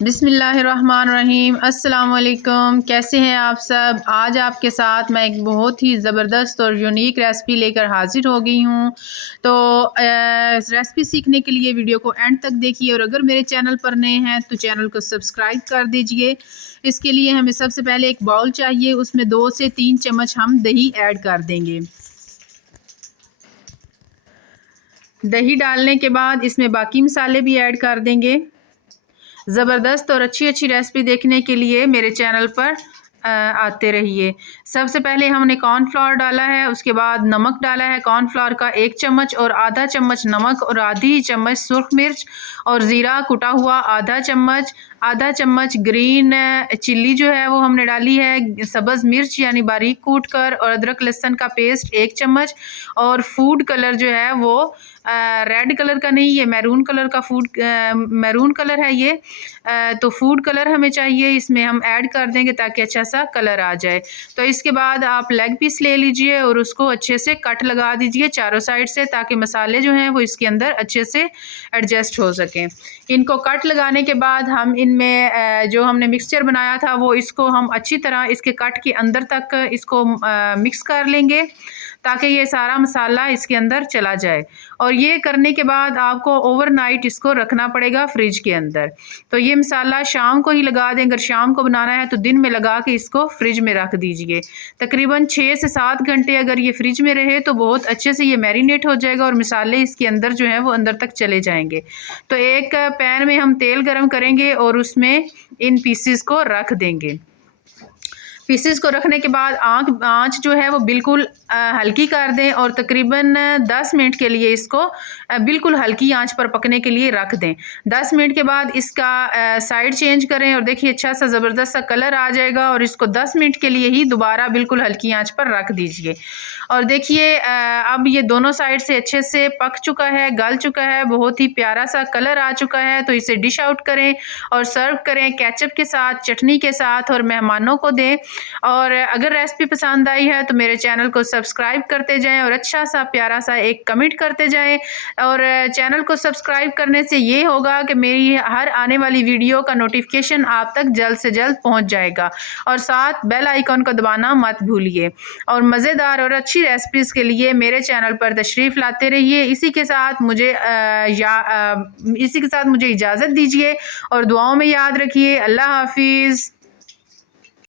बिस्मिल्लाहिर्रहमानिर्रहीम। अस्सलाम वालेकुम। कैसे हैं आप सब? आज आपके साथ मैं एक बहुत ही ज़बरदस्त और यूनिक रेसिपी लेकर हाज़िर हो गई हूँ। तो रेसिपी सीखने के लिए वीडियो को एंड तक देखिए, और अगर मेरे चैनल पर नए हैं तो चैनल को सब्सक्राइब कर दीजिए। इसके लिए हमें सबसे पहले एक बाउल चाहिए, उसमें 2 से 3 चम्मच हम दही ऐड कर देंगे। दही डालने के बाद इसमें बाकी मसाले भी ऐड कर देंगे। ज़बरदस्त और अच्छी अच्छी रेसिपी देखने के लिए मेरे चैनल पर आते रहिए। सबसे पहले हमने कॉर्नफ्लावर डाला है, उसके बाद नमक डाला है कॉर्नफ्लावर का 1 चम्मच, और आधा चम्मच नमक, और आधी चम्मच सुर्ख मिर्च, और ज़ीरा कुटा हुआ आधा चम्मच ग्रीन चिल्ली जो है वो हमने डाली है, सब्ज़ मिर्च यानी बारीक कूट कर, और अदरक लहसुन का पेस्ट 1 चम्मच, और फूड कलर जो है वो रेड कलर का नहीं, ये मैरून कलर का मैरून कलर है ये। तो फूड कलर हमें चाहिए, इसमें हम ऐड कर देंगे ताकि अच्छा सा कलर आ जाए। तो इसके बाद आप लेग पीस ले लीजिए और उसको अच्छे से कट लगा दीजिए चारों साइड से, ताकि मसाले जो हैं वो इसके अंदर अच्छे से एडजस्ट हो सकें। इनको कट लगाने के बाद हम इनमें जो हमने मिक्सचर बनाया था वो इसको हम अच्छी तरह इसके कट के अंदर तक इसको मिक्स कर लेंगे, ताकि ये सारा मसाला इसके अंदर चला जाए। और ये करने के बाद आपको ओवरनाइट इसको रखना पड़ेगा फ्रिज के अंदर। तो ये मसाला शाम को ही लगा दें, अगर शाम को बनाना है तो दिन में लगा के इसको फ्रिज में रख दीजिए। तकरीबन 6 से 7 घंटे अगर ये फ्रिज में रहे तो बहुत अच्छे से ये मैरिनेट हो जाएगा, और मसाले इसके अंदर जो है वो अंदर तक चले जाएंगे। तो एक पैन में हम तेल गरम करेंगे और उसमें इन पीसेस को रख देंगे। पीसेस को रखने के बाद आँच जो है वो बिल्कुल हल्की कर दें, और तकरीबन 10 मिनट के लिए इसको बिल्कुल हल्की आंच पर पकने के लिए रख दें। 10 मिनट के बाद इसका साइड चेंज करें, और देखिए अच्छा सा ज़बरदस्त सा कलर आ जाएगा, और इसको 10 मिनट के लिए ही दोबारा बिल्कुल हल्की आंच पर रख दीजिए। और देखिए अब ये दोनों साइड से अच्छे से पक चुका है, गल चुका है, बहुत ही प्यारा सा कलर आ चुका है। तो इसे डिश आउट करें और सर्व करें केचप के साथ, चटनी के साथ, और मेहमानों को दें। और अगर रेसिपी पसंद आई है तो मेरे चैनल को सब्सक्राइब करते जाएं, और अच्छा सा प्यारा सा एक कमेंट करते जाएं। और चैनल को सब्सक्राइब करने से ये होगा कि मेरी हर आने वाली वीडियो का नोटिफिकेशन आप तक जल्द से जल्द पहुंच जाएगा, और साथ बेल आइकॉन को दबाना मत भूलिए। और मज़ेदार और अच्छी रेसिपीज़ के लिए मेरे चैनल पर तशरीफ़ लाते रहिए। इसी के साथ मुझे इजाज़त दीजिए, और दुआओं में याद रखिए। अल्लाह हाफिज़।